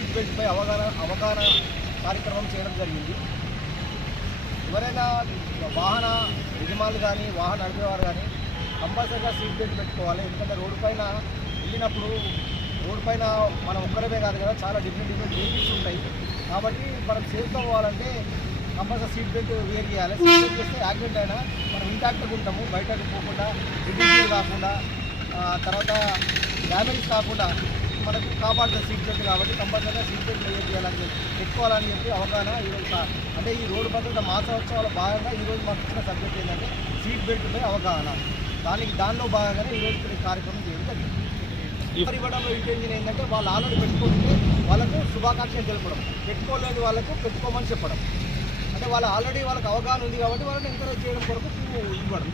Seat బెల్ట్పై అవగాహన కార్యక్రమం చేయడం జరిగింది. ఎవరైనా వాహన యజమానులు కానీ వాహన నడిపేవారు కానీ కంపల్సరీగా సీట్ బెల్ట్ పెట్టుకోవాలి. ఎందుకంటే రోడ్డు పైన వెళ్ళినప్పుడు రోడ్డు పైన మనం ఒక్కరమే కాదు కదా, చాలా డిఫరెంట్ వెహికల్స్ ఉంటాయి. కాబట్టి మనం సేఫ్గా పోవాలంటే కంపల్సరీ సీట్ బెల్ట్ వేర్ చేయాలి. సీట్ బెల్ట్ చేస్తే యాక్సిడెంట్ అయినా మనం ఇంటాక్ట్గా ఉంటాము, బయటకు పోకుండా డిఫరెంట్ కాకుండా తర్వాత డ్యామేజ్ కాకుండా మనకు కాపాడుతుంది సీట్ బెల్ట్. కాబట్టి కంపల్సరీగా సీట్ బెల్ట్ వేర్ చేయాలని పెట్టుకోవాలని చెప్పి అవగాహన ఈరోజు అంటే ఈ రోడ్డు భద్రత మాసోత్సవాల భాగంగా ఈరోజు మాకు ఇచ్చిన సబ్జెక్ట్ ఏంటంటే సీట్ బెల్ట్పై అవగాహన. దానిలో భాగంగానే ఈరోజు ఈ కార్యక్రమం చేయడం జరిగింది. ఇవ్వడంలో ఇంటెన్షన్ ఏంటంటే వాళ్ళు ఆల్రెడీ పెట్టుకుంటే వాళ్ళకు శుభాకాంక్షలు తెలపడం, పెట్టుకోలేని వాళ్ళకు పెట్టుకోమని చెప్పడం. అంటే వాళ్ళు ఆల్రెడీ వాళ్ళకి అవగాహన ఉంది కాబట్టి వాళ్ళని ఎంకరేజ్ చేయడం కొరకు ఇవ్వడం.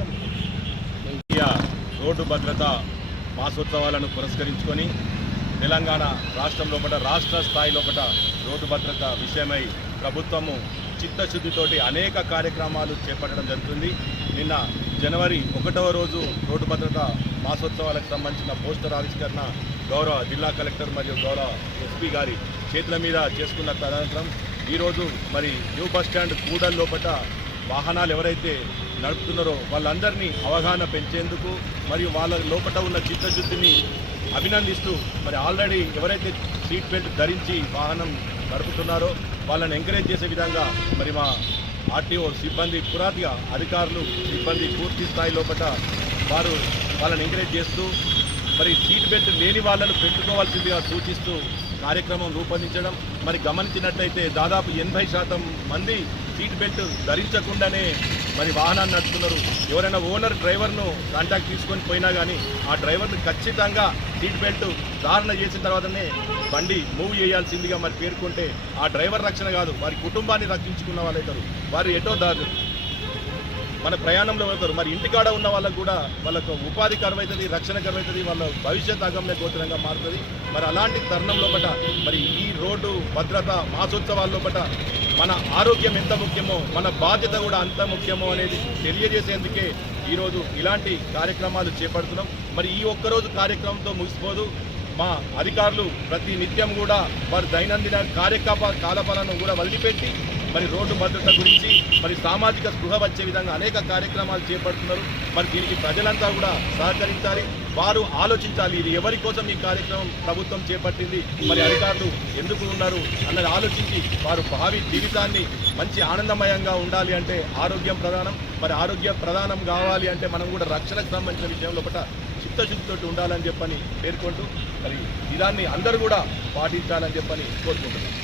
రోడ్డు భద్రత మాసోత్సవాలను పురస్కరించుకొని తెలంగాణ రాష్ట్రం లోపల రాష్ట్ర స్థాయి లోపల రోడ్డు భద్రత విషయమై ప్రభుత్వము చిత్తశుద్ధితోటి అనేక కార్యక్రమాలు చేపట్టడం జరుగుతుంది. నిన్న జనవరి 1వ రోజు రోడ్డు భద్రత మాసోత్సవాలకు సంబంధించిన పోస్టర్ ఆవిష్కరణ గౌరవ జిల్లా కలెక్టర్ మరియు గౌరవ ఎస్పీ గారి చేతుల మీద చేసుకున్న తదనంతరం ఈరోజు మరి న్యూ బస్టాండ్ కూడల్ లోపల వాహనాలు ఎవరైతే నడుపుతున్నారో వాళ్ళందరినీ అవగాహన పెంచేందుకు మరియు వాళ్ళ లోపల ఉన్న చిత్తశుద్ధిని అభినందిస్తూ మరి ఆల్రెడీ ఎవరైతే సీట్ బెల్ట్ ధరించి వాహనం నడుపుతున్నారో వాళ్ళని ఎంకరేజ్ చేసే విధంగా మరి మా ఆర్టీఓ సిబ్బంది పురాతిగా అధికారులు సిబ్బంది పూర్తి స్థాయి లోపల వాళ్ళని ఎంకరేజ్ చేస్తూ మరి సీట్ బెల్ట్ లేని వాళ్ళను పెట్టుకోవాల్సిందిగా సూచిస్తూ కార్యక్రమం రూపొందించడం. మరి గమనించినట్లయితే దాదాపు 80% మంది సీట్ బెల్ట్ ధరించకుండానే మరి వాహనాన్ని నడుపుతున్నారు. ఎవరైనా ఓనర్ డ్రైవర్ను కాంటాక్ట్ తీసుకొని పోయినా కానీ ఆ డ్రైవర్ను ఖచ్చితంగా సీట్ బెల్ట్ ధారణ చేసిన తర్వాతనే బండి మూవ్ చేయాల్సిందిగా మరి పేర్కొంటే ఆ డ్రైవర్ రక్షణ కాదు, వారి కుటుంబాన్ని రక్షించుకున్న వాళ్ళు అవుతారు. వారు ఎటో మన ప్రయాణంలో వెళ్తారు. మరి ఇంటికాడ ఉన్న వాళ్ళకు కూడా వాళ్ళకు ఉపాధి కరువవుతుంది, రక్షణ కరువవుతుంది, వాళ్ళ భవిష్యత్ అగమ్య గోచరంగా మారుతుంది. మరి అలాంటి తరుణం లోపల మరి ఈ రోడ్డు భద్రత మాసోత్సవాల లోపల మన ఆరోగ్యం ఎంత ముఖ్యమో మన బాధ్యత కూడా అంత ముఖ్యమో అనేది తెలియజేసేందుకే ఈరోజు ఇలాంటి కార్యక్రమాలు చేపడుతున్నాం. మరి ఈ ఒక్కరోజు కార్యక్రమంతో ముగిసిపోదు. మా అధికారులు ప్రతి నిత్యం కూడా వారి దైనందిన కార్యకలాపాలను కూడా వదిలిపెట్టి మరి రోడ్డు భద్రత గురించి మరి సామాజిక స్పృహ వచ్చే విధంగా అనేక కార్యక్రమాలు చేపడుతున్నారు. మరి దీనికి ప్రజలంతా కూడా సహకరించాలి, వారు ఆలోచించాలి ఇది ఎవరి కోసం ఈ కార్యక్రమం ప్రభుత్వం చేపట్టింది, మరి అధికారులు ఎందుకు ఉన్నారు అన్నది ఆలోచించి వారు భావి జీవితాన్ని మంచి ఆనందమయంగా ఉండాలి అంటే ఆరోగ్యం ప్రధానం. మరి ఆరోగ్యం ప్రధానం కావాలి అంటే మనం కూడా రక్షణకు సంబంధించిన విషయంలో చిత్తశుద్ధితో ఉండాలని చెప్పని పేర్కొంటూ మరి ఇదాన్ని అందరూ కూడా పాటించాలని చెప్పని కోరుకుంటున్నాం.